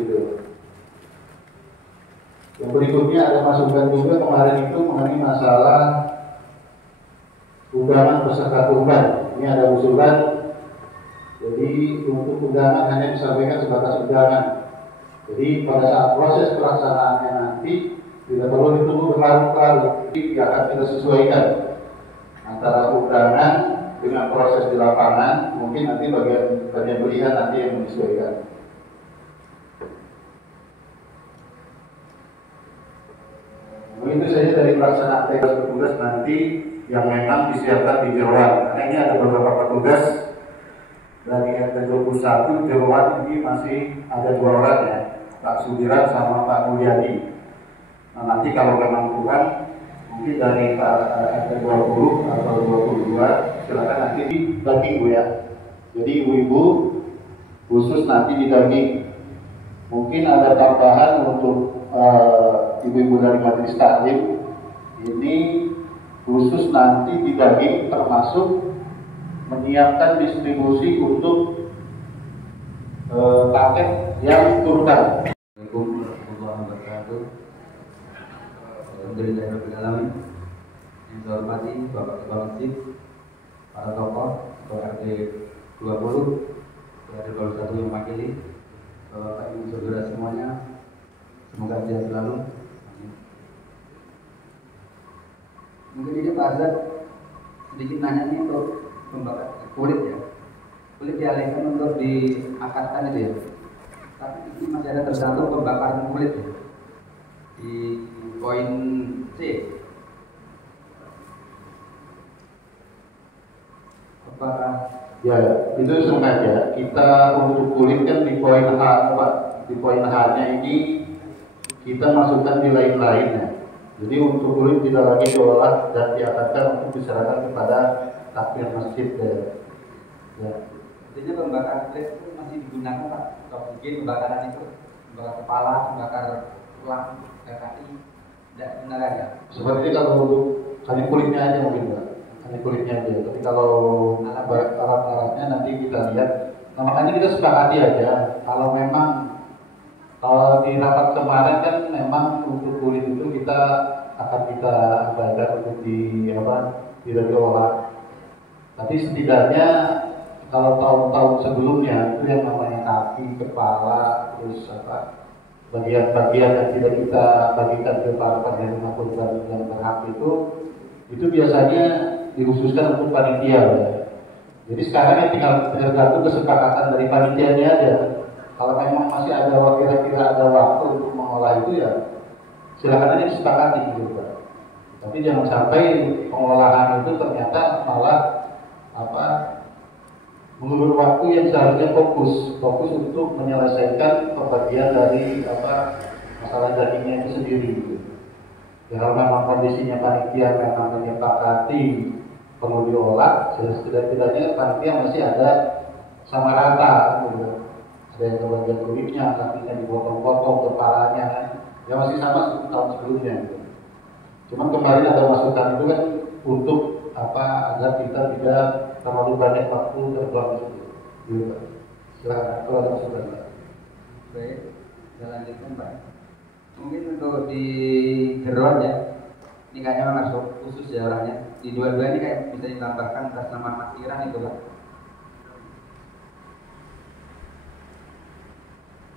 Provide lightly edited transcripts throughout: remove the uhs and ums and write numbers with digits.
gitu. Yang berikutnya ada masukan juga kemarin itu mengenai masalah undangan peserta kurban. Ini ada usulan, jadi untuk undangan hanya disampaikan sebatas undangan. Jadi pada saat proses pelaksanaannya nanti tidak perlu ditunggu berlarut-larut. Jadi akan kita sesuaikan antara undangan dengan proses di lapangan. Mungkin nanti bagian pilihan nanti yang menyesuaikan. Itu saja dari pelaksanaan tugas petugas nanti yang memang disiapkan di Jeroan. Karena ini ada beberapa petugas dari RT 21 Jeroan ini masih ada 2 orang ya, Pak Sudiran sama Pak Mulyadi. Nah, nanti kalau memang kurang mungkin dari Pak RT 20 atau 22 silakan nanti dibagi Bu ya. Jadi ibu-ibu khusus nanti dibagi. Mungkin ada tambahan untuk ibu-ibu dari majelis taklim ini khusus nanti dibagi, termasuk menyiapkan distribusi untuk paket yang kurban. Assalamualaikum warahmatullahi wabarakatuh. Alhamdulillahirabbil alamin. Yang saya hormati Bapak Kepala Masjid, para tokoh, Ketua RT 20, Ketua RT 21 yang mewakili, Bapak Ibu saudara semuanya, semoga sehat selalu. Mungkin ini Pak Azad sedikit nanya nih untuk pembakar kulit ya. Kulit dialihkan untuk diakatkan itu ya. Tapi ini masih ada tercantum pembakaran kulit ya. Di poin C. Apakah Ya, itu sengaja kita untuk kulit kan di poin H, Pak. Di poin H-nya ini kita masukkan di lain-lainnya. Jadi untuk kulit tidak lagi diolah dan diakatkan untuk diserahkan kepada takmir masjid ya. Artinya pembakaran kulit itu masih digunakan Pak? Kalau mungkin pembakaran itu membakar kepala, membakar tulang, kaki, tidak benar aja. Seperti kalau untuk hanya kulitnya aja mungkin Pak. Hanya kulitnya aja. Tapi kalau alat-alatnya nanti kita lihat. Nah, makanya kita sepakati aja. Kalau memang di rapat kemarin kan memang untuk kulit itu kita akan kita bayar untuk tidak diolah. Tapi setidaknya kalau tahun-tahun sebelumnya itu yang namanya kaki, kepala, terus bagian-bagian yang tidak kita bagikan ke para penerima kurban yang berhak itu biasanya dikhususkan untuk panitia ya. Jadi sekarang ya tinggal tergantung kesepakatan dari panitianya aja. Kalau memang masih ada kira-kira ada waktu untuk mengolah itu ya silakan aja disepakati gitu Pak. Tapi jangan sampai pengolahan itu ternyata malah mengulur waktu yang seharusnya fokus untuk menyelesaikan pembagian dari masalah dagingnya itu sendiri gitu. Ya kalau memang kondisinya panitia memang menyepakati perlu diolah, setidaknya panitia masih ada sama rata gitu. Ada yang bagian kulitnya, kakinya dipotong-potong, kepalanya kan. Ya masih sama seperti tahun sebelumnya gitu. Cuman kemarin ada masukan itu kan untuk agar kita tidak terlalu banyak waktu terbuang gitu. Silakan kalau ada masukan Pak. Baik, kita lanjutkan Pak. Mungkin untuk di Jeroan ya, ini kayaknya masuk khusus ya orangnya. Di dua-dua ini kayak bisa ditambahkan atas nama Mas Iran itu Pak.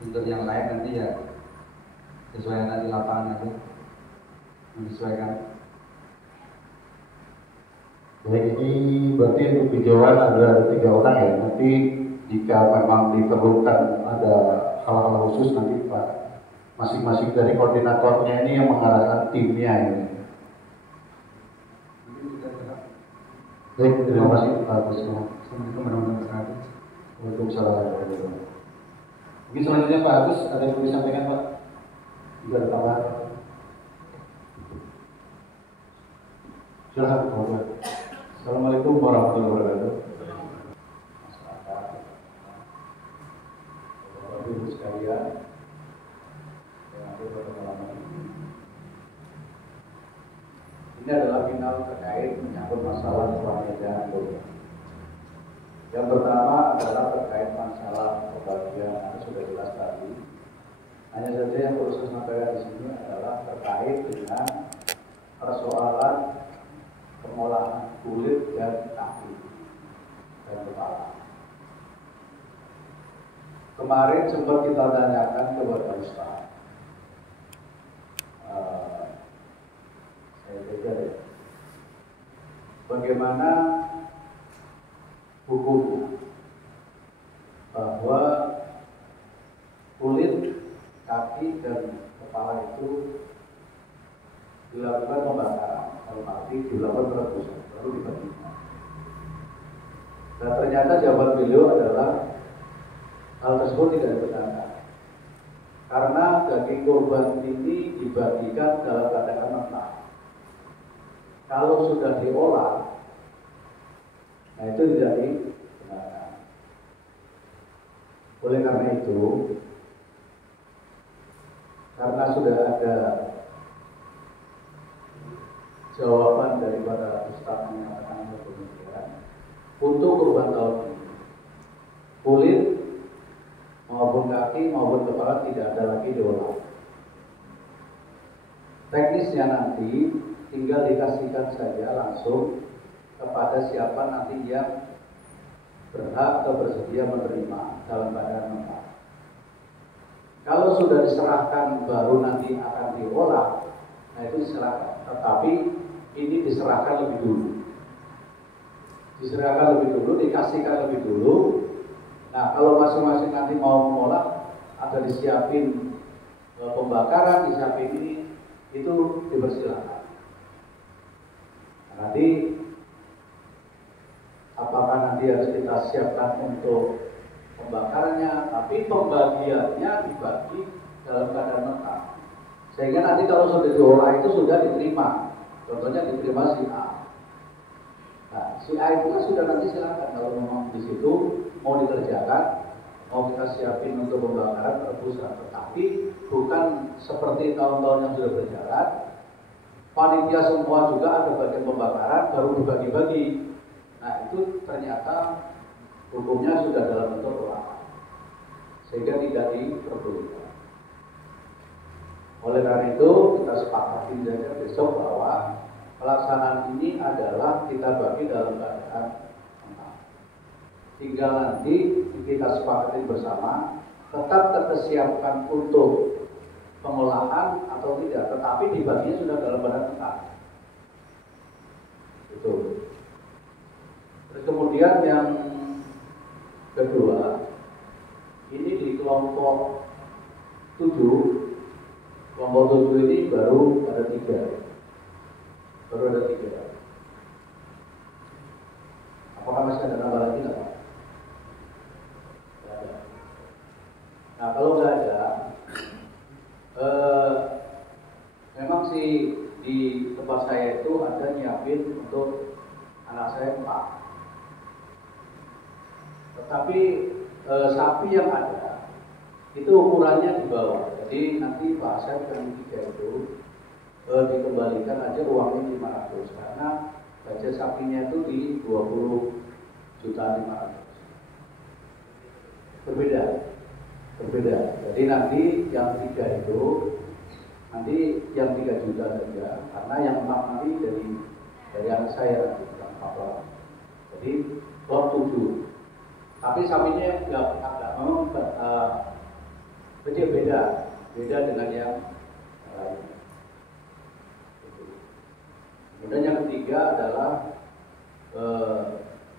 Untuk yang lain nanti ya sesuai nanti lapangan itu menyesuaikan. Baik, ini berarti untuk dijawab ada 3 orang ya. Nanti jika memang diperlukan ada hal-hal khusus nanti Pak masing-masing dari koordinatornya ini yang mengarahkan timnya ini. Baik, terima kasih Pak Agus. Assalamualaikum warahmatullahi wabarakatuh. Waalaikumsalam warahmatullahi wabarakatuh. Mungkin selanjutnya Pak Agus ada yang mau disampaikan Pak? Jika ada tambahan. Silakan Pak. Assalamualaikum warahmatullahi wabarakatuh. Bapak Ibu sekalian, yang ada pada malam ini adalah final terkait menyangkut masalah pembagian kurban. Yang pertama adalah terkait masalah pembagian yang sudah jelas tadi Hanya saja yang perlu saya sampaikan di sini adalah terkait dengan persoalan pengolahan kulit dan kaki dan kepala. Kemarin sempat kita tanyakan kepada Ustaz, saya pikir ya, bagaimana hukumnya bahwa kulit, kaki dan kepala itu dilakukan pembakaran, dalam arti dilakukan perebusan, baru dibagikan. Dan ternyata jawaban beliau adalah hal tersebut tidak dibenarkan, karena daging kurban ini dibagikan dalam keadaan mentah. Kalau sudah diolah, nah itu tidak dibenarkan. Oleh karena itu, karena sudah ada jawaban daripada Ustaz menyatakan demikian, untuk kurban tahun ini, kulit maupun kaki maupun kepala tidak ada lagi diolah. Teknisnya nanti tinggal dikasihkan saja langsung kepada siapa nanti yang berhak atau bersedia menerima dalam keadaan mentah. Kalau sudah diserahkan baru nanti akan diolah, nah itu diserahkan. Tetapi ini diserahkan lebih dulu. Diserahkan lebih dulu, dikasihkan lebih dulu. Nah kalau masing-masing nanti mau mengolah, ada disiapin pembakaran, disiapin ini, itu dipersilakan. Nah, nanti apakah nanti harus kita siapkan untuk pembakarannya, tapi pembagiannya dibagi dalam keadaan mentah. Sehingga nanti kalau sudah diolah itu sudah diterima. Contohnya diterima si A. Nah, si A itu sudah nanti silakan kalau memang di situ mau dikerjakan, mau kita siapin untuk pembakaran perebusan. Tetapi bukan seperti tahun-tahun yang sudah berjalan. Panitia semua juga ada bagian pembakaran baru dibagi-bagi. Nah itu ternyata hukumnya sudah dalam bentuk olahan, sehingga tidak diperbolehkan. Oleh karena itu kita sepakati saja besok bahwa pelaksanaan ini adalah kita bagi dalam keadaan mentah. Tinggal nanti kita sepakati bersama, tetap tersiapkan untuk pengolahan atau tidak, tetapi dibaginya sudah dalam keadaan mentah. Betul. Terus kemudian yang kedua, ini di kelompok 7. Kelompok 7 ini baru ada 3. Baru ada 3. Apakah masih ada nambah lagi nggak? Nggak ada. Nah kalau nggak ada, memang sih di tempat saya itu ada nyiapin untuk anak saya 4. Tetapi sapi yang ada itu ukurannya di bawah. Jadi nanti Pak Asep yang 3 itu dikembalikan aja uangnya 500 karena budget sapinya itu di 20.500.000. Berbeda. Jadi nanti yang 3 itu nanti yang 3 juta saja, karena yang 4 nanti dari anak saya nanti yang 4 orang. Jadi kelompok 7. Tapi sapinya agak memang beda dengan yang lain. Kemudian yang ketiga adalah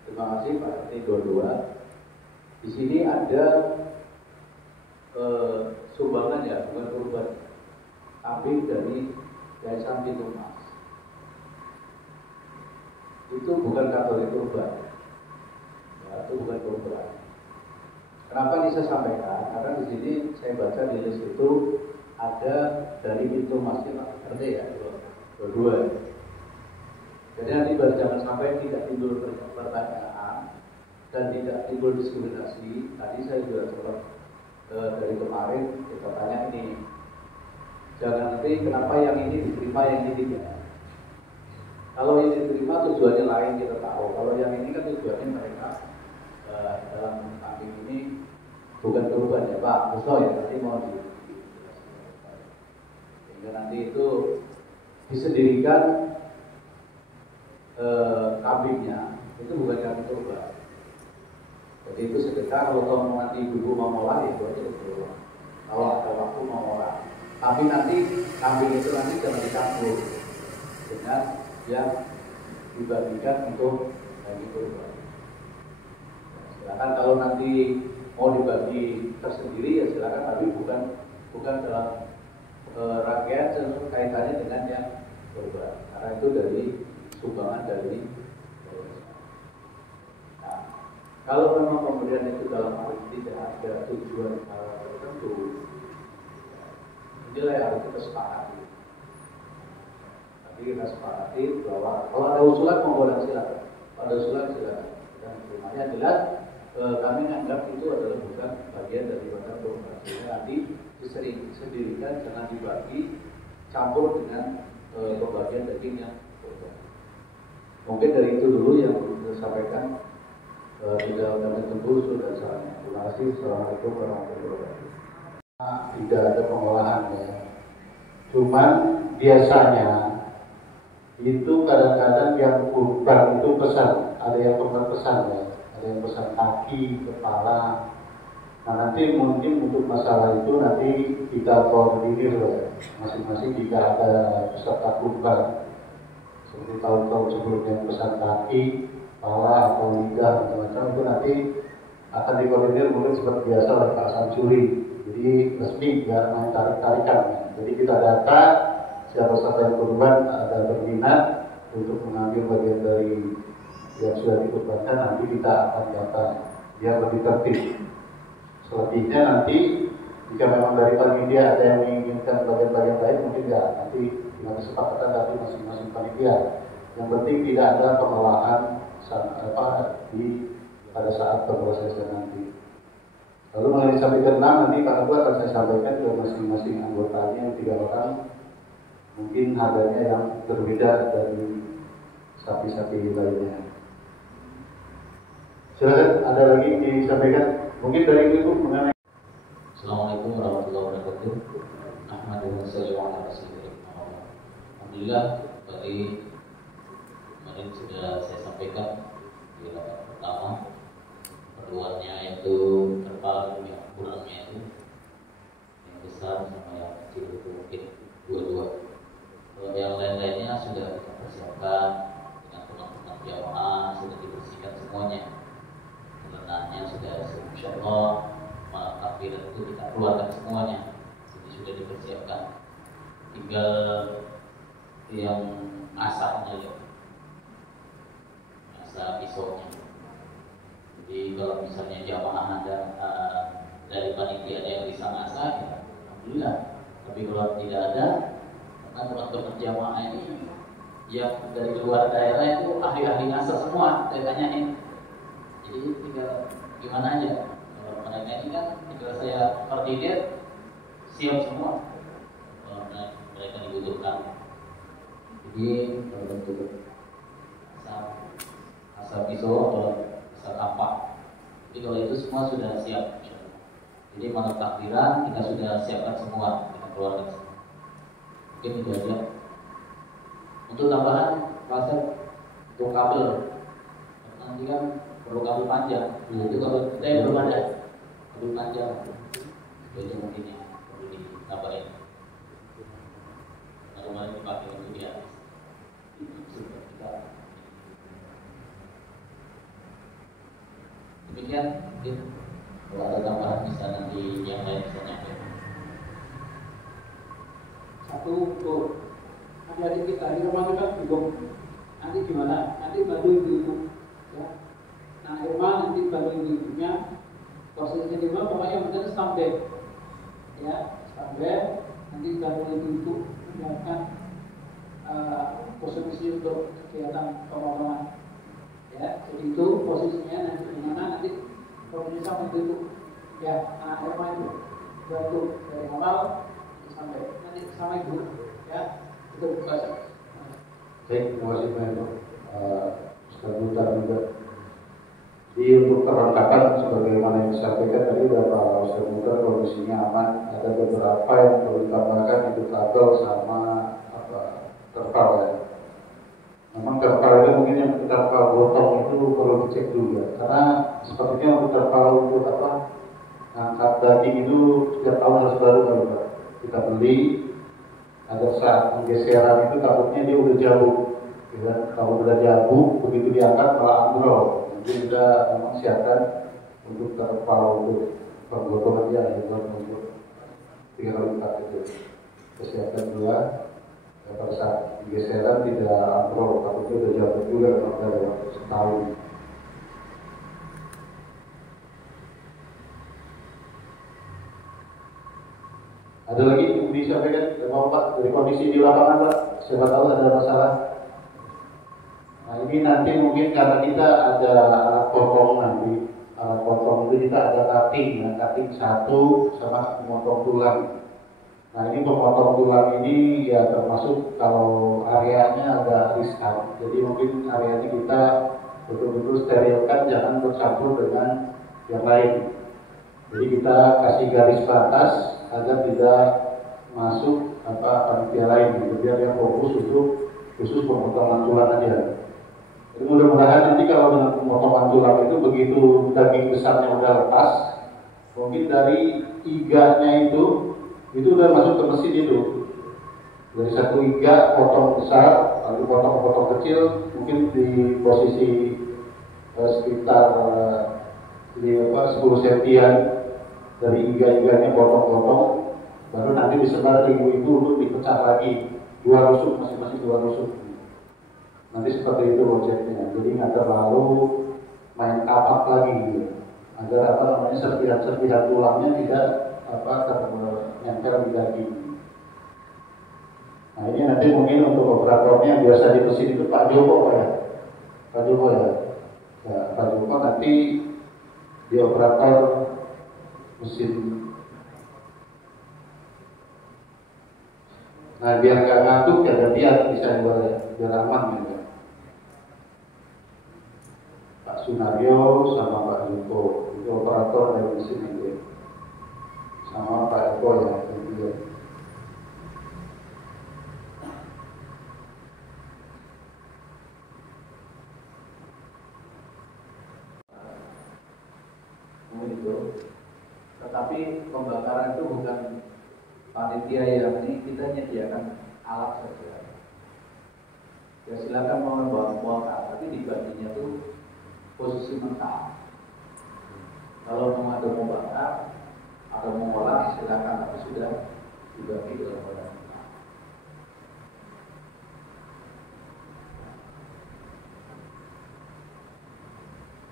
terima kasih Pak RT 22. Di sini ada sumbangan ya, bukan kurban, kambing dari Yayasan Pintu Mas. Itu bukan kategori kurban. Itu bukan kurban. Kenapa ini saya sampaikan? Karena di sini saya baca di list itu ada dari pintu masjid RT ya, 22. Jadi nanti jangan sampai tidak timbul pertanyaan dan tidak timbul diskriminasi. Tadi saya juga coba dari kemarin kita tanya ini, jangan nanti kenapa yang ini diterima yang ini tidak. Kalau ini diterima tujuannya lain kita tahu. Kalau yang ini kan tujuannya mereka dalam kambing ini bukan kurban ya Pak, Musto ya, nanti mau sehingga nanti itu disendirikan kambingnya itu bukan kambing kurban. Jadi itu sedekah. Kalau nanti ibu mau ngolah itu aja betul. Kalau ada waktu mau ngolah. Tapi nanti kambing itu nanti jangan dicampur dengan yang dibagikan untuk daging kurban. Silakan kalau nanti mau dibagi tersendiri ya silakan, tapi bukan dalam rangkaian kaitannya dengan yang kurban. Karena itu dari sumbangan dari. Nah, kalau memang pemberian itu dalam hal ini tidak ada tujuan tertentu, inilah yang harus kita sepakati. Tapi kita sepakati bahwa kalau ada usulan monggo silakan. Kalau ada usulan silakan. Dan semuanya jelas kami menganggap itu adalah bukan bagian daripada kurban. Sehingga nanti disendirikan, jangan dibagi campur dengan pembagian daging yang kurban. Mungkin dari itu dulu yang saya sampaikan. Tidak kami tunggu dan sarannya. Terima kasih. Assalamualaikum warahmatullahi wabarakatuh. Tidak ada pengolahan ya. Cuman biasanya itu kadang-kadang yang kurban itu pesan, ada yang kurban pesan ya, ada yang pesan kaki, kepala. Nah nanti mungkin untuk masalah itu nanti kita koordinir ya, masing-masing jika ada peserta kurban seperti tahun-tahun sebelumnya pesan kaki, kepala atau lidah macam-macam, itu nanti akan dikoordinir mungkin seperti biasa oleh Pak Samsuri. Jadi resmi nggak main tarik-tarikan. Jadi kita data siapa saja yang kurban ada berminat untuk mengambil bagian dari yang sudah dikurbankan, nanti kita akan data biar lebih tertib. Selebihnya nanti jika memang dari panitia ada yang menginginkan bagian-bagian lain mungkin ya nanti dengan kesepakatan dari masing-masing panitia. Yang penting tidak ada pengolahan pada saat pemrosesan nanti. Lalu mengenai sampai ke-6 nanti Pak Ketua akan saya sampaikan ke masing-masing anggotanya yang 3 orang, mungkin harganya yang berbeda dari sapi-sapi lainnya. Silakan ada lagi disampaikan mungkin dari Ibu mengenai. Assalamualaikum warahmatullahi wabarakatuh. Alhamdulillah tadi kemarin sudah saya sampaikan di rapat pertama perluannya yaitu kepala yang kurangnya itu yang besar sama yang kecil itu mungkin dua-dua. Kalau yang lain-lainnya sudah kita persiapkan dengan teman-teman jamaah, sudah dibersihkan semuanya. Sebenarnya sudah insyaallah malam takbiran itu kita keluarkan semuanya. Jadi sudah dipersiapkan. Tinggal yang asapnya ya. Asa pisaunya. Jadi kalau misalnya jamaah ada dari panitia ada yang bisa masak, ya alhamdulillah. Tapi kalau tidak ada, karena teman-teman jamaah ini yang dari luar daerah itu ahli-ahli masak semua, saya tanyain. Jadi tinggal gimana aja. Kalau mereka ini kan tinggal saya koordinir, siap semua. Kalau mereka dibutuhkan. Jadi kalau bentuk asal pisau atau asal kapak. Jadi kalau itu semua sudah siap. Jadi malam takbiran kita sudah siapkan semua, kita keluarkan semua. Mungkin itu aja. Untuk tambahan pasal untuk kabel, nanti kan perlu kabel panjang. Itu kalau kita belum ada kabel panjang, itu mungkin yang perlu ditambahin. Kemarin dipakai untuk dia. Demikian, kalau ada tambahan bisa nanti yang lain bisa nyampaikan. Satu untuk adik-adik kita di rumah kita bingung nanti gimana? Nanti bantu ibu-ibu, ya. Nah, rumah nanti bantu ibu-ibunya. Posisinya di rumah, pokoknya yang penting standby, ya, standby. Nanti bantu ibu-ibu menyiapkan posisi untuk kegiatan pemotongan. Ya, jadi itu posisinya nanti di mana nanti posisi sama itu ya anak rumah itu bantu dari awal sampai nanti sama ibu ya itu bahasa. Baik, terima kasih banyak Ustaz Mutar juga. Jadi untuk perlengkapan sebagaimana yang disampaikan tadi Bapak Ustaz Mutar kondisinya aman, ada beberapa yang perlu ditambahkan itu kabel sama terpal ya. Memang terpal itu mungkin yang terpal gotong itu perlu dicek dulu ya, karena sepertinya untuk terpal untuk angkat daging itu setiap tahun harus baru Pak. Kita beli agar saat penggeseran itu takutnya dia udah jauh, ya. Kalau udah jauh begitu diangkat malah ambrol. Jadi kita memang siapkan untuk terpal untuk penggotongan dia untuk 3 kali lipat itu. Persiapkan dua. Pada saat geseran tidak ambrol, takutnya udah jatuh juga kalau dari waktu setahun. Ada lagi yang disampaikan Pak dari kondisi di lapangan Pak, siapa tahu ada masalah. Nah ini nanti mungkin karena kita ada alat potong nanti, alat potong itu kita ada cutting, cutting satu sama memotong tulang. Nah ini pemotong tulang ini ya termasuk kalau areanya agak riskan, jadi mungkin areanya kita betul-betul sterilkan, jangan bercampur dengan yang lain. Jadi kita kasih garis batas agar tidak masuk panitia lain, gitu. Biar yang fokus untuk khusus pemotongan tulang aja. Jadi mudah-mudahan nanti kalau dengan pemotongan tulang itu begitu daging besarnya udah lepas, mungkin dari iganya itu udah masuk ke mesin itu. Dari satu iga potong besar, lalu potong kecil, mungkin di posisi sekitar 10 sentian dari iga-iganya potong-potong, baru nanti disebar ke ibu-ibu untuk dipecah lagi 2 rusuk, masing-masing 2 rusuk. Nanti seperti itu konsepnya. Jadi nggak terlalu main kapak lagi, gitu. Agar serpihan tulangnya tidak nempel di daging. Nah ini nanti mungkin untuk operatornya yang biasa di mesin itu Pak Joko ya. Pak Joko ya. Ya Pak Joko nanti di operator mesin. Nah biar nggak ngantuk ya gantian bisa biar aman gitu. Pak Sunario sama Pak Joko itu operator dari mesin itu. Sama Pak Eko ya, gitu. Itu. Tetapi pembakaran itu bukan panitia yang ini, kita menyediakan alat saja. Ya silakan mau membakar, tapi dibaginya tuh posisi mentah. Kalau mau ada membakar atau mengolah silakan, tapi sudah dibagi dalam badan.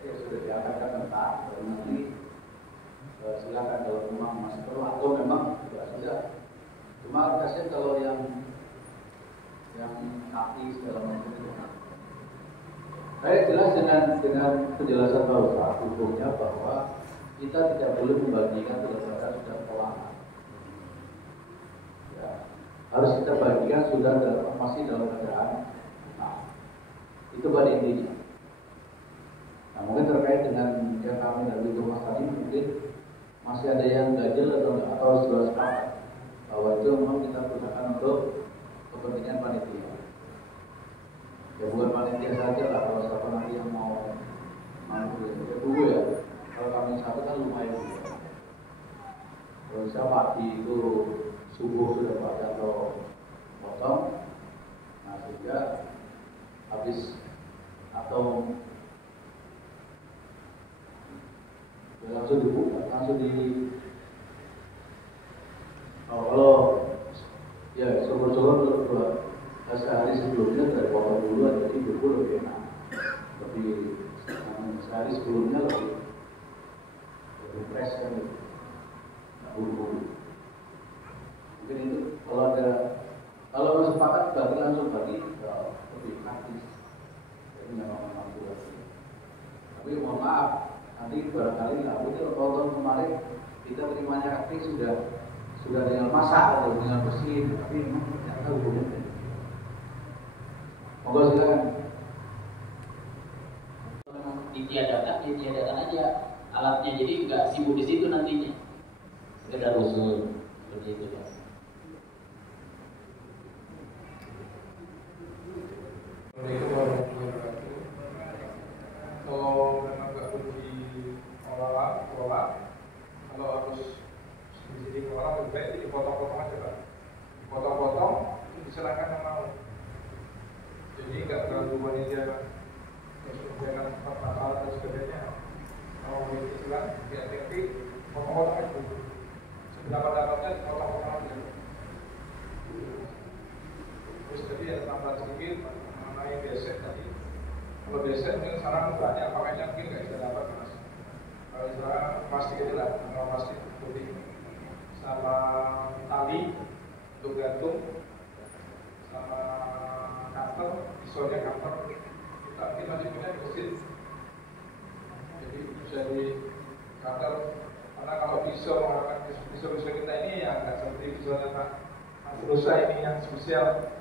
Ya sudah diangkatkan mentah, dan nanti silakan kalau memang masih perlu atau memang tidak sudah. Cuma kasihan kalau yang kaki segala macam itu. Saya jelas dengan penjelasan Pak Ustaz hukumnya bahwa kita tidak boleh membagikan berdasarkan sudah polangan. Ya, harus kita bagikan sudah masih dalam keadaan. Nah, itu pada intinya. Nah, mungkin terkait dengan yang kami dari rumah tadi mungkin masih ada yang ganjil atau sudah sepakat bahwa itu memang kita gunakan untuk kepentingan panitia. Ya bukan panitia saja lah, kalau siapa nanti yang mau ya dulu ya. Kalau kami satu kan lumayan juga. Kalau saya pagi itu subuh sudah pada atau potong, nah sehingga habis atau ya langsung dibuka, langsung kalau ya syukur-syukur sehari sebelumnya dari potong dulu jadi bubur lebih enak, lebih sehari sebelumnya lebih fresh kan, buru-buru. Mungkin itu kalau sepakat bagi langsung bagi lebih praktis. Jadi memang buat. Tapi mohon maaf, nanti barangkali aku itu tahun kemarin kita terimanya kaki sudah dengan masak atau dengan bersih, tapi memang ternyata hubungannya. Monggo silakan. Ditiadakan aja alatnya, jadi nggak sibuk di situ nantinya, sekedar usul. Seperti itu Pak. Assalamualaikum warahmatullahi wabarakatuh. Kalau memang nggak pergi olah, kalau harus di olah lebih baik dipotong-potong aja Pak. Dipotong-potong, itu diserahkan yang mau. Jadi nggak terlalu panitia mengumpulkan masalah dan sebagainya. Kalau mau disilang, hati-hati, potong-potong aja. Seberapa-dapatnya dipotong-potong aja. Terus tadi ada tambahan sedikit mengenai besek tadi. Kalau besek mungkin sekarang banyak pakainya mungkin nggak bisa dapat Mas. Kalau misalnya plastik aja lah, kalau plastik putih sama tali untuk gantung, sama cutter, pisaunya cutter. Kita masih punya mesin, jadi bisa di cutter. Karena kalau pisau menggunakan pisau kita ini yang nggak seperti pisaunya Pak Rusa ini yang spesial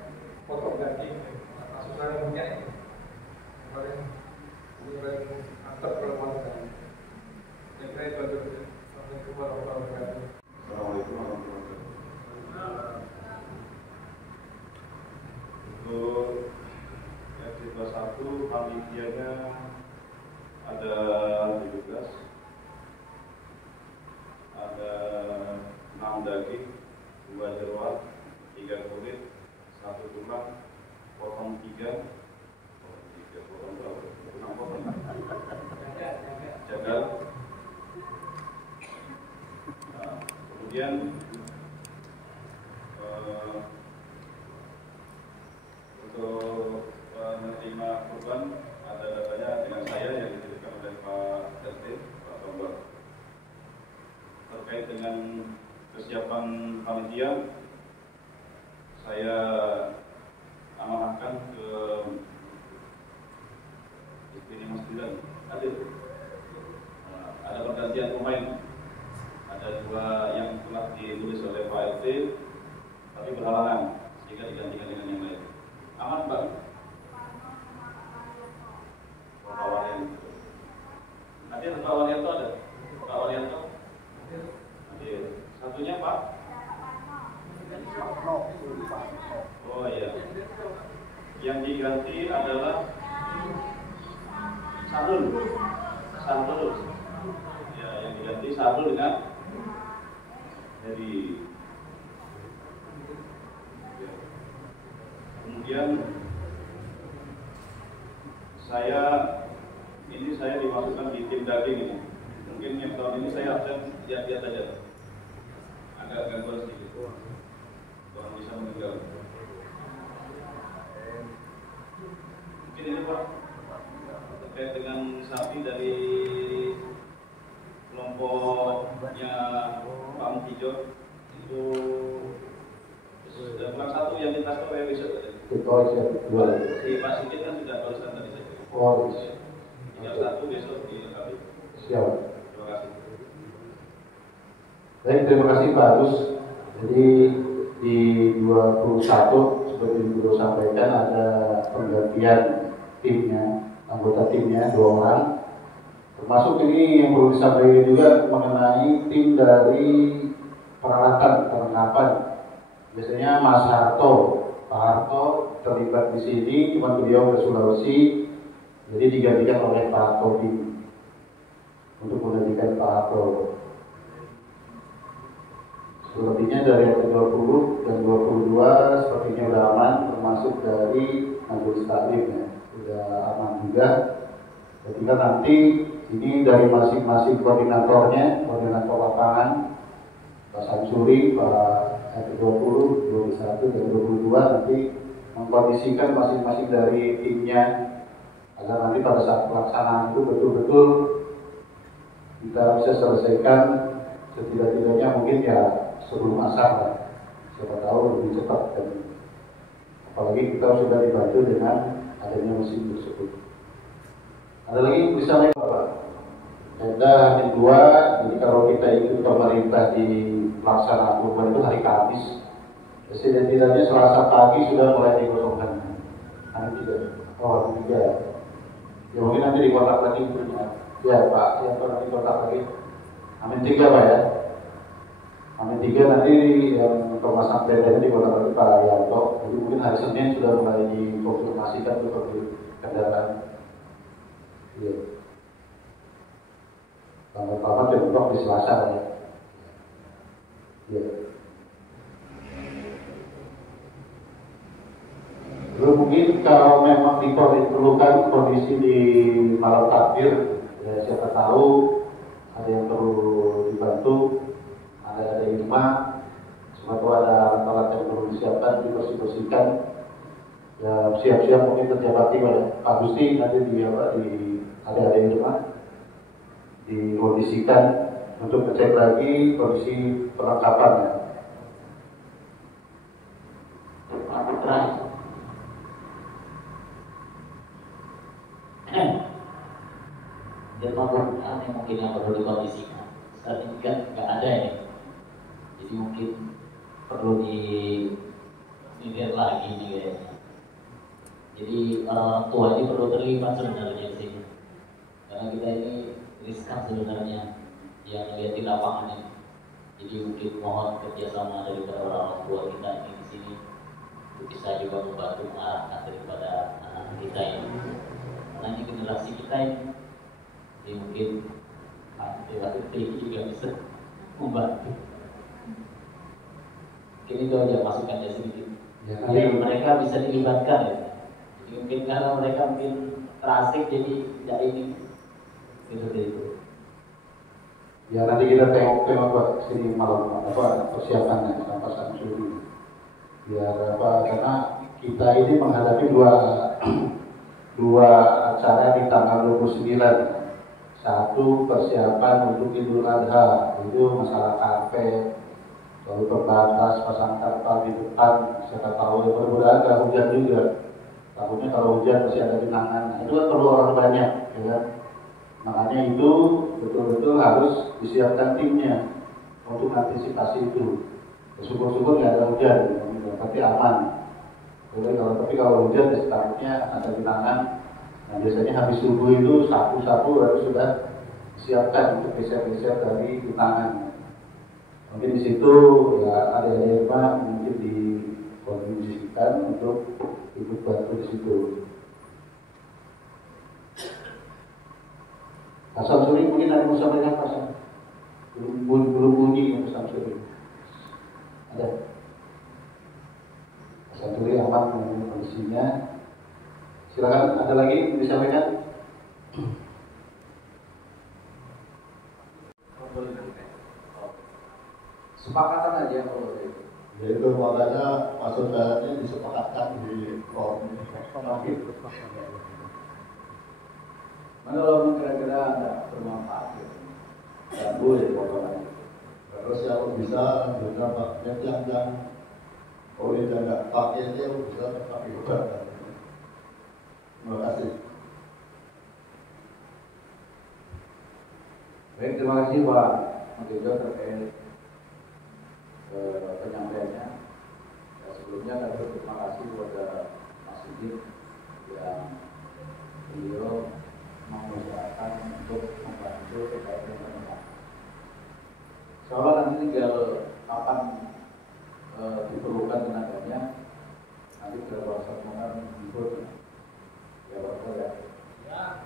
potong daging, maksud saya punya ini paling antara perempuan dan kira itu aja. Assalamualaikum warahmatullahi wabarakatuh. Assalamualaikum warahmatullahi wabarakatuh. Untuk RC21 panitianya ada 17, ada 6 daging, 2 jeroan, 3 kulit, 1 tulang, potong 3, potong berapa? 6 potong. Jagal. Nah, kemudian untuk menerima korban ada datanya dengan saya yang diberikan oleh Pak RT, Pak Bambang. Terkait dengan kesiapan panitia, saya amanahkan ke istri Mas Dilan. Ada pergantian pemain. Ada 2 yang telah ditulis oleh Pak RT, tapi berhalangan sehingga digantikan dengan yang lain. Aman Pak? Pak Waryanto. Nanti ada Pak Waryanto ada? Pak Waryanto? Nanti satunya Pak? Oh iya. Yang diganti adalah Sahrul. Ya, yang diganti Sahrul dengan jadi. Kemudian saya dimasukkan di tim daging ini. Mungkin yang tahun ini saya absen lihat-lihat aja. Agak gangguan sedikit. Orang bisa meninggal. Mungkin ini Pak terkait dengan sapi dari kelompoknya Pak Mutijo itu sudah kurang 1 yang kita tahu ya besok. Si Pak Sigit kan sudah barusan tadi saya. Oh, tinggal 1 besok di kami. siap. Terima kasih. Baik, terima kasih Pak Agus. Jadi di 21 seperti Guru sampaikan ada penggantian timnya, anggota timnya 2 orang. Termasuk ini yang perlu disampaikan juga mengenai tim dari peralatan perlengkapan. Biasanya Mas Harto, Pak Harto terlibat di sini, cuma beliau ke Sulawesi, jadi digantikan oleh Pak Harto tim untuk menggantikan Pak Harto. Selebihnya dari yang ke-20 dan 22 sepertinya sudah aman, termasuk dari Majelis Taklim ya, sudah aman juga. Ketika nanti ini dari masing-masing koordinatornya, koordinator lapangan, Pak Samsuri, Pak RT20, 21 dan 22 nanti mengkondisikan masing-masing dari timnya agar nanti pada saat pelaksanaan itu betul-betul kita bisa selesaikan setidak-tidaknya mungkin ya sebelum asar lah, siapa tahu lebih cepat dan apalagi kita sudah dibantu dengan adanya mesin tersebut. Ada lagi bisa nih Bapak? Ada hari 2, jadi kalau kita ikut pemerintah di pelaksanaan kurban itu hari Kamis, setidak-tidaknya Selasa pagi sudah mulai digosongkan. Hari 3, oh 3. Ya mungkin nanti dikotak lagi punya. Ya Pak, ya nanti kotak lagi. Amin 3 Pak ya. Amin 3 nanti yang pemasangan tenda di Kota Batu Pak Yanto. Jadi mungkin hari Senin sudah mulai dikonfirmasikan untuk kendaraan. Iya. Tanggal 8 Jembrok di Selasa ya. Iya. Lalu mungkin kalau memang diperlukan kondisi di malam takbir, ya siapa tahu ada yang perlu dibantu, ada imam, siapa tahu ada alat-alat yang perlu disiapkan, dibersihkan, ya siap-siap mungkin kerja bakti pada Pak Gusti nanti di ada imam dikondisikan untuk ngecek lagi kondisi perlengkapannya. Derma Quran yang mungkin yang perlu dikondisikan saat ini kan nggak ada ya, jadi mungkin perlu dilihat lagi nih kayaknya. Jadi orang-orang tua ini perlu terlibat sebenarnya di sini, karena kita ini riskan sebenarnya yang lihat di lapangan ini. Jadi mungkin mohon kerjasama daripada orang-orang tua kita ini di sini untuk bisa juga membantu mengarahkan daripada anak kita ini, karena ini generasi kita ini. Jadi mungkin ini juga bisa membantu. Mungkin itu aja masukannya sedikit. Ya, jadi mereka bisa dilibatkan ya. Jadi mungkin karena mereka mungkin terasik jadi tidak ini seperti itu. Ya nanti kita tengok buat sini malam persiapannya sampai saat dulu. Biar karena kita ini menghadapi dua acara di tanggal 29. Satu persiapan untuk Idul Adha, itu masalah karpet, lalu pembatas, pasang tarpal di depan, siapa tahu mudah-mudahan ada hujan juga. Takutnya kalau hujan masih ada genangan, itu kan perlu orang banyak, ya kan? Makanya itu betul-betul harus disiapkan timnya untuk antisipasi itu. Syukur-syukur nggak ada hujan, tapi aman. Tapi kalau hujan, takutnya ada genangan. Nah, biasanya habis subuh itu sapu-sapu harus sudah disiapkan untuk geser-geser dari tangan. Mungkin di situ ya ada Irma mungkin dikondisikan untuk ikut bantu di situ. Pak Samsuri mungkin ada mau sampaikan Pak Sam? Belum bunyi Pak Samsuri. Ada. Pak Samsuri aman mengenai kondisinya. Silakan, ada lagi yang disampaikan? Sepakatan aja kalau itu. Yaitu makanya masuk dalamnya disepakatkan di form ini. Mana kalau kira-kira ada bermanfaat ya? Tidak boleh potongan. Terus yang bisa juga yang oleh dan nggak pakai dia bisa pakai juga. Terima kasih. Baik, terima kasih Pak Menteri terkait penyampaiannya. Ya, sebelumnya kami berterima kasih kepada Mas Sigit yang beliau mengusahakan untuk membantu terkait dengan penegakan. Soalnya nanti tinggal kapan diperlukan tenaganya, nanti tinggal WhatsApp menghibur ya Bapak ya. Nah,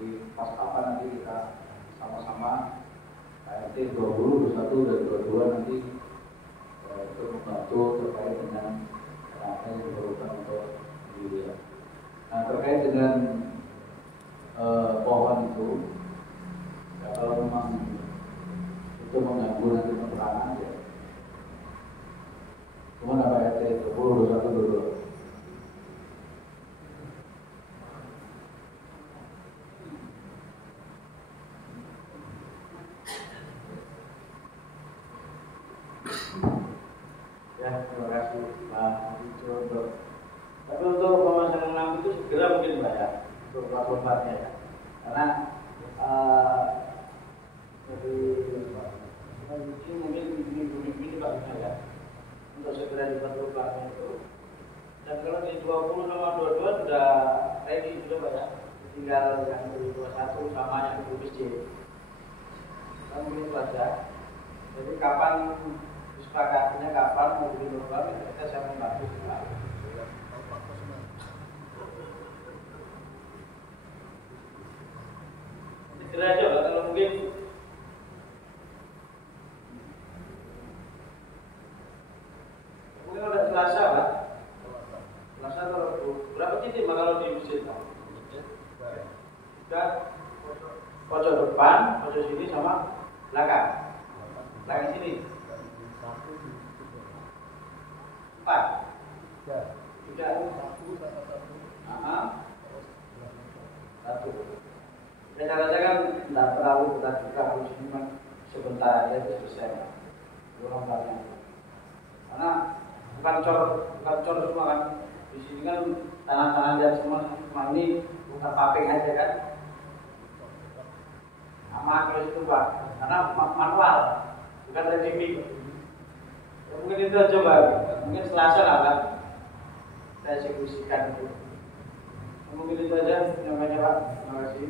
di pas kapan nanti kita sama-sama KRT 20, 21, dan 22 nanti untuk membantu terkait dengan apa yang diperlukan untuk diri. Nah, terkait dengan pohon itu, ya kalau memang itu mengganggu nanti penerangan ya. Cuma apa RT 20, 21, 22. Ya, terima kasih Pak Wijoyo. Tapi untuk pemasangan lampu itu segera mungkin Pak ya, untuk platformnya ya. Karena dari Pak Wijoyo mungkin minggu ini Pak ya, untuk segera dibuat platformnya itu. Dan kalau di 20 sama 22 sudah ready sudah Pak ya. Tinggal yang di 21 sama yang di masjid. Kan mungkin itu aja. Jadi kapan disepakatinya, kapan mau dilakukan, kita siap membantu. Segera aja lah, kalau mungkin udah Selasa lah. Selasa kalau berapa titik kalau di masjid? Dan pojok depan, pojok sini sama belakang. Belakang sini. 4. 3. 1. Rencana kan tidak terlalu kita juga harus cuma sebentar aja selesai. Belum banyak. Karena bukan cor semua kan. Di sini kan tanah-tanah dan semua ini bukan paping aja kan. Sama terus itu Pak, karena manual, bukan review. Ya, mungkin itu aja Pak, mungkin Selasa lah kan, saya eksekusikan itu. Mungkin itu aja namanya Pak, terima kasih.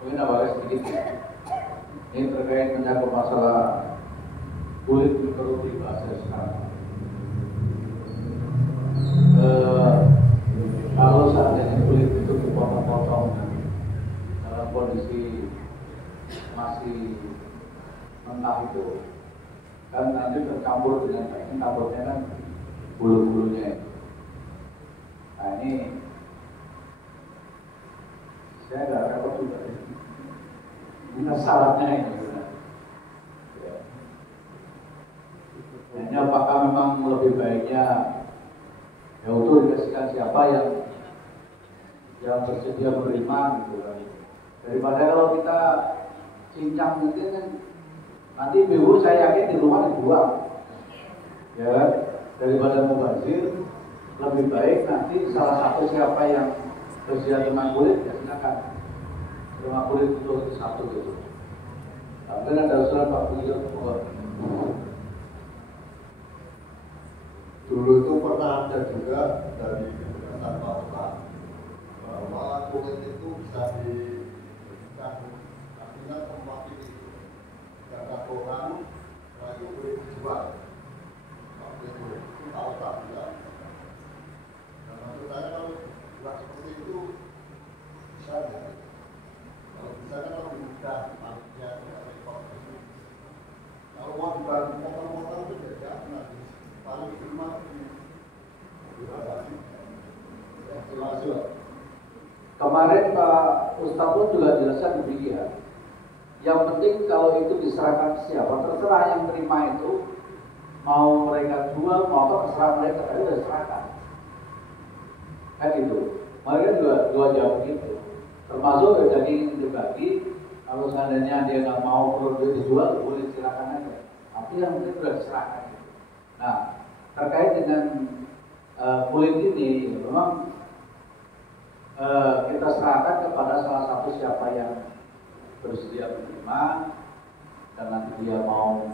Mungkin awalnya sedikit. Ini terkait menyangkut masalah kulit mikrobik bahasa sekarang. Kalau seandainya kulit itu dipotong-potong dalam kondisi masih mentah itu, kan nanti tercampur dengan ini takutnya kan bulu-bulunya. Nah ini saya nggak repot juga. Ini syaratnya ini. Hanya apakah memang lebih baiknya ya untuk dikasihkan siapa yang bersedia menerima gitu kan. Daripada kalau kita cincang mungkin kan nanti BU saya yakin di rumah dibuang. Ya, daripada mubazir lebih baik nanti salah satu siapa yang bersedia terima kulit ya silakan. Terima kulit itu satu gitu. Tapi ada usulan Pak Bujur. Dulu itu pernah ada juga dari penjelasan Pak Ustaz bahwa kulit itu bisa diberikan, artinya mewakili karena orang itu boleh dijual. Waktu itu Pak Ustaz bilang. Dan maksud saya kalau buat seperti itu bisa ya. Kalau bisa kan lebih mudah, maksudnya tidak repot. Kalau mau dibantu potong-potong itu beda nanti. Paling cuma kemarin Pak Ustaz pun juga jelaskan demikian. Yang penting kalau itu diserahkan ke siapa, terserah yang terima itu mau mereka jual mau apa terserah mereka, tapi sudah diserahkan. Kan itu. Mereka dua jawab begitu. Termasuk daging dibagi, kalau seandainya dia nggak mau produk dijual, boleh silakan aja. Tapi yang penting sudah diserahkan. Nah, terkait dengan kulit ini, memang kita serahkan kepada salah satu siapa yang bersedia menerima, dan nanti dia mau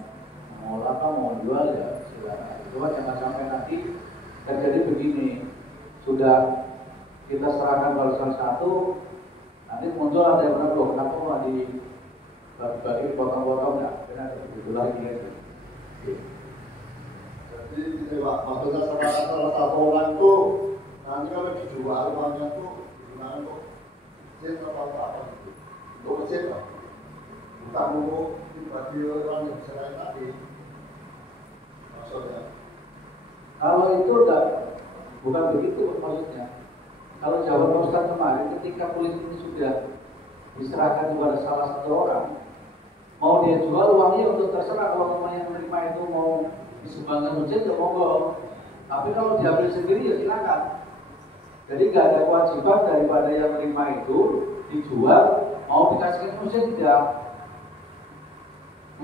mengolah atau mau jual ya silakan. Cuma jangan sampai nanti terjadi begini, sudah kita serahkan pada salah satu, nanti muncul ada yang bilang, loh kenapa mau dibagi potong-potong ya, karena itu lagi ya. Jadi maksudnya salah satu orang itu nanti kalau dijual uangnya itu gimana untuk masjid atau apa gitu, untuk masjid lah, bukan untuk dibagi orang yang bisa lain tadi maksudnya. Kalau itu bukan begitu maksudnya. Kalau jawaban Ustaz kemarin ketika kulit ini sudah diserahkan kepada salah satu orang, mau dia jual uangnya untuk terserah, kalau yang menerima itu mau disumbangkan masjid ya monggo. Tapi kalau diambil sendiri ya silakan. Jadi nggak ada kewajiban daripada yang menerima itu dijual mau dikasihkan masjid tidak.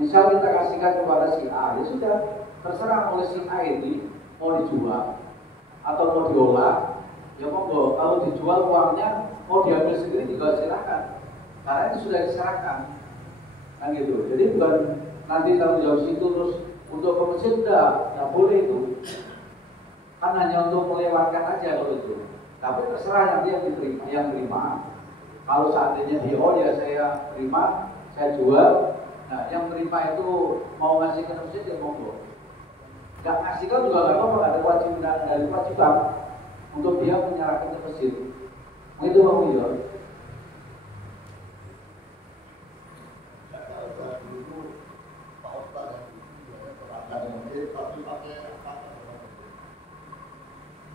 Misal kita kasihkan kepada si A, ya sudah terserah oleh si A ini mau dijual atau mau diolah, ya monggo. Kalau dijual uangnya mau diambil sendiri juga silakan. Karena itu sudah diserahkan, kan gitu. Jadi bukan nanti tanggung jawab situ terus untuk ke masjid tidak boleh itu. kan hanya untuk melewatkan aja kalau itu. Tapi terserah nanti yang terima. Kalau seandainya dia, oh ya saya terima, saya jual. Nah, yang terima itu mau ngasih ke masjid ya monggo. Nggak ngasih kan juga nggak apa-apa, ada kewajiban untuk dia menyerahkan ke masjid. Itu Bang Wiyo.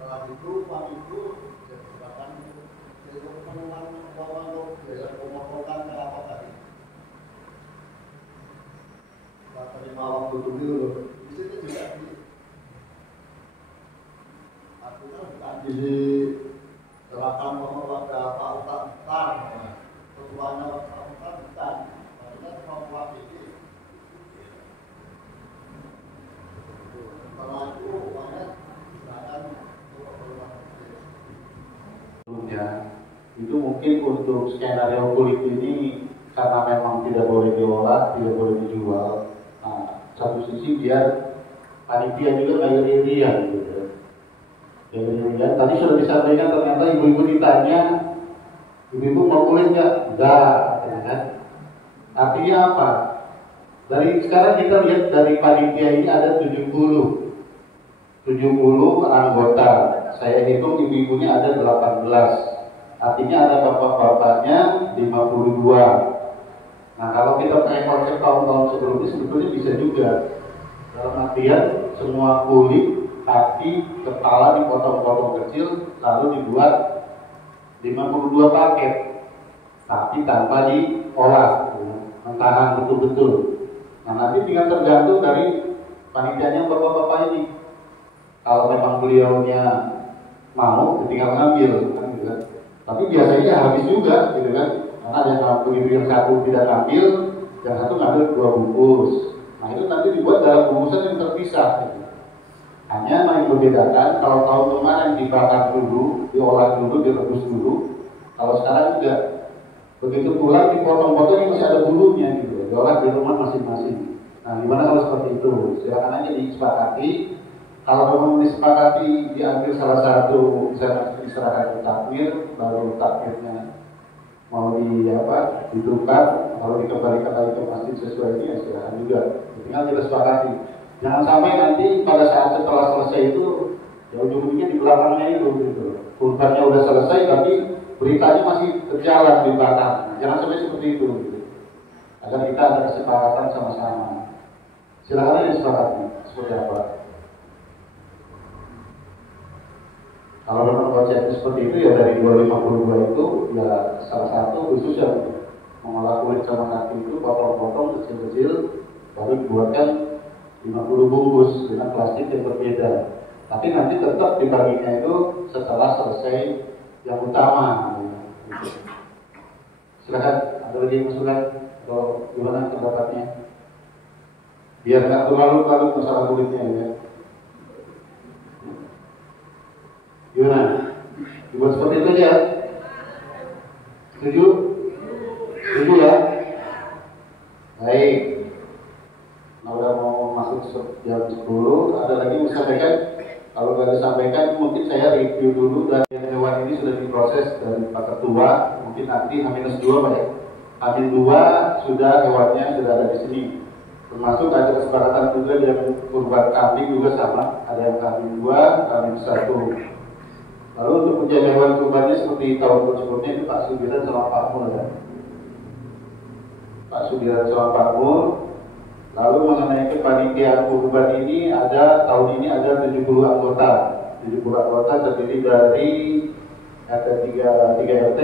Setelah itu, uang itu digunakan untuk pengenalan uang untuk biaya pemotongan kelapa tadi. Setelah terima waktu dulu, di situ juga artinya bukan diserahkan kepada Pak Ustaz, ketuanya Pak Ustaz bukan, artinya cuma mewakili. Setelah itu uangnya diserahkan. Itu mungkin untuk skenario kulit ini karena memang tidak boleh diolah, tidak boleh dijual. Nah, satu sisi biar panitia juga kayak irian gitu. Irian. Tadi sudah disampaikan ternyata ibu-ibu ditanya, ibu-ibu mau kulit nggak? Enggak, ya kan? Artinya apa? Dari sekarang kita lihat dari panitia ini ada 70 anggota. Saya hitung ibu-ibunya ada 18. Artinya ada bapak-bapaknya 52. Nah, kalau kita pakai konsep tahun-tahun sebelumnya sebetulnya bisa juga. Dalam artian semua kulit, kaki, kepala dipotong-potong kecil lalu dibuat 52 paket. Tapi tanpa diolah, mentahan betul-betul. Nah, nanti tinggal tergantung dari panitianya bapak-bapak ini. Kalau memang beliaunya mau, tinggal ngambil, kan gitu kan. Tapi biasanya habis juga, gitu kan. Karena ada yang satu tidak ngambil, yang satu ngambil 2 bungkus. Nah itu nanti dibuat dalam bungkusan yang terpisah. Gitu. Hanya yang membedakan, kalau tahun kemarin dibakar dulu, diolah dulu, direbus dulu. Kalau sekarang juga begitu pulang dipotong-potong yang masih ada bulunya, gitu. Diolah di rumah masing-masing. Nah gimana kalau seperti itu? Silakan aja disepakati. Kalau memang disepakati diambil salah satu, misalnya diserahkan ke takmir, baru takmirnya mau ditukar, kalau dikembalikan lagi ke masjid sesuai ini ya silakan juga. Tinggal kita sepakati. Jangan sampai nanti pada saat setelah selesai itu, ya ujung-ujungnya di belakangnya itu, gitu. Kurbannya udah selesai, tapi beritanya masih berjalan di belakang. Jangan sampai seperti itu, gitu. Agar kita ada kesepakatan sama-sama. Silakan aja disepakati seperti apa. Kalau memang konsepnya seperti itu ya dari 252 itu ya salah satu khusus yang mengolah kulit sama kaki itu potong-potong kecil-kecil baru dibuatkan 50 bungkus dengan plastik yang berbeda. Tapi nanti tetap dibaginya itu setelah selesai yang utama. Gitu. Silakan ada lagi masukan atau gimana pendapatnya? Biar nggak terlalu masalah kulitnya ya. Gimana? Dibuat seperti itu aja? Setuju? Setuju ya? Baik. Nah udah mau masuk jam 10. Ada lagi mau sampaikan? Kalau nggak disampaikan mungkin saya review dulu. Dan hewan ini sudah diproses dari Pak Ketua. Mungkin nanti H-2 Pak ya. H-2 sudah hewannya sudah ada di sini. Termasuk ada kesepakatan juga yang kurban kambing juga sama. Ada yang H-2, H-1. Lalu untuk menjaga hewan kurbannya seperti tahun sebelumnya itu Pak Sudiran sama Pak Mul ya. Pak Sudiran sama Pak Mul. Lalu mengenai kepanitiaan kurban ini tahun ini ada 70 anggota. 70 anggota terdiri dari ada 3 RT,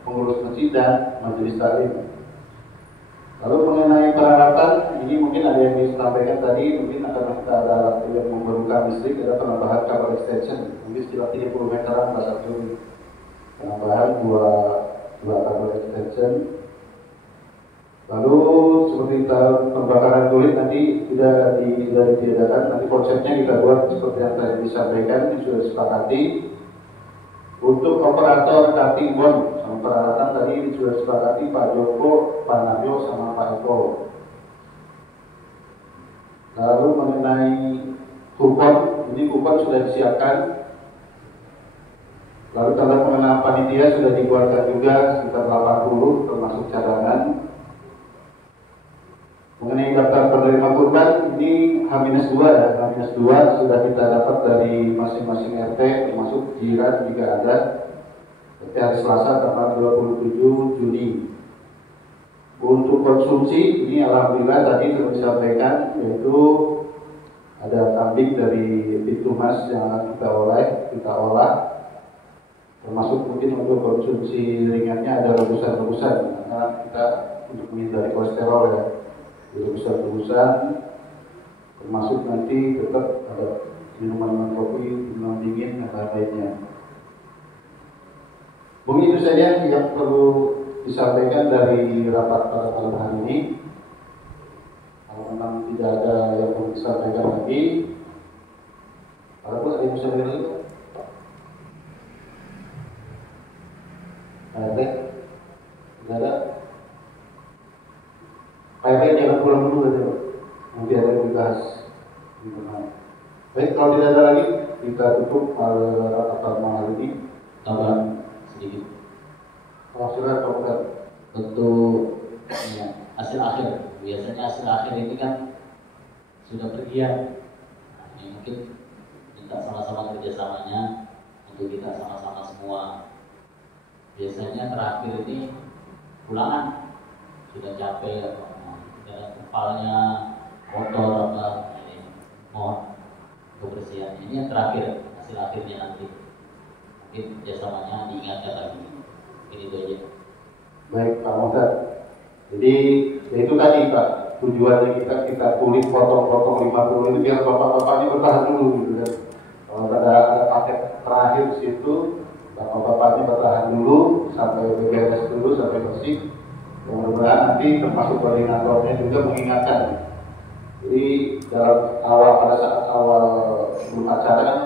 pengurus masjid dan majelis taklim. Lalu mengenai peralatan, ini mungkin ada yang disampaikan tadi, mungkin akan kita ada alat yang memerlukan listrik, ada penambahan kabel extension, mungkin sekitar 30 meteran pas satu penambahan dua kabel extension. Lalu seperti pembakaran kulit nanti sudah ditiadakan, nanti konsepnya kita buat seperti yang tadi disampaikan, ini sudah disepakati. Untuk operator cutting board sama peralatan tadi sudah disepakati Pak Joko, Pak Nabio sama Pak Eko. Lalu mengenai kupon ini kupon sudah disiapkan. Lalu tanda pengenal panitia sudah dibuatkan juga sekitar 80 termasuk cadangan. Mengenai daftar penerima kurban ini H-2 ya, H-2 sudah kita dapat dari masing-masing RT termasuk jiran jika ada. Seperti hari Selasa tanggal 27 Juni. Untuk konsumsi ini alhamdulillah tadi sudah disampaikan, yaitu ada kambing dari pintu mas yang akan kita olah, termasuk mungkin untuk konsumsi ringannya ada rebusan karena kita untuk menghindari kolesterol ya, rebusan termasuk nanti tetap ada minuman kopi, minuman dingin dan lainnya. Mungkin itu saja yang perlu disampaikan dari rapat pada malam hari ini. Kalau memang tidak ada yang perlu disampaikan lagi, walaupun ada yang bisa lagi, tidak ada. Kayaknya jangan pulang dulu aja, nanti ada yang dibahas. Baik, kalau tidak ada lagi, kita tutup rapat pada malam hari ini. Tambahan sedikit. Untuk ya, hasil akhir, biasanya hasil akhir ini kan sudah bergiat. Nah, ini mungkin minta sama-sama kerjasamanya untuk kita sama-sama semua. Biasanya terakhir ini pulangan sudah capek, dan kepalanya kotor apa, ini mohon kebersihan. Ini yang terakhir, hasil akhirnya nanti. Mungkin kerjasamanya diingatkan lagi. Ini itu aja. Baik Pak Mohtar. Jadi ya itu tadi Pak, tujuannya kita kulik potong-potong 50 ini biar bapak-bapaknya bertahan dulu gitu kan. Kalau ada paket terakhir di situ, bapak-bapaknya bertahan dulu sampai beres dulu sampai bersih. Mudah-mudahan nanti termasuk koordinatornya juga mengingatkan. Jadi pada saat awal sebelum acara kan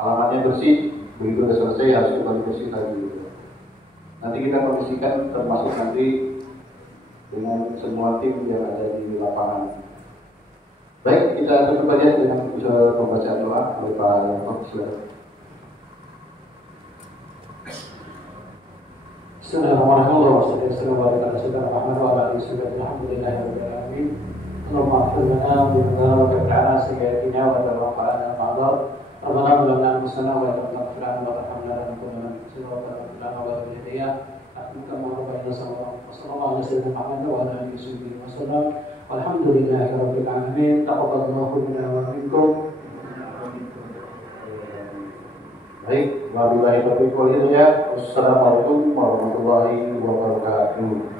halamannya bersih, begitu sudah selesai harus kembali bersih lagi. Gitu. Nanti kita kondisikan termasuk nanti dengan semua tim yang ada di lapangan. Baik, kita tutup aja dengan pembacaan doa oleh Pak Yanto. Bismillahirrahmanirrahim. Alhamdulillahirobbilalamin. Allahumma ighfir lana wa ta'ala sayyi'atina wa tawaffana ma'adar. Rabbana zalamna anfusana wa lam taghfir lana wa tarhamna lanakunanna minal khasirin. Alhamdulillahirabbil alamin. Taqabbalallahu minna wa minkum. Baik, wabillahi taufiq wal hidayah. Wassalamualaikum warahmatullahi wabarakatuh.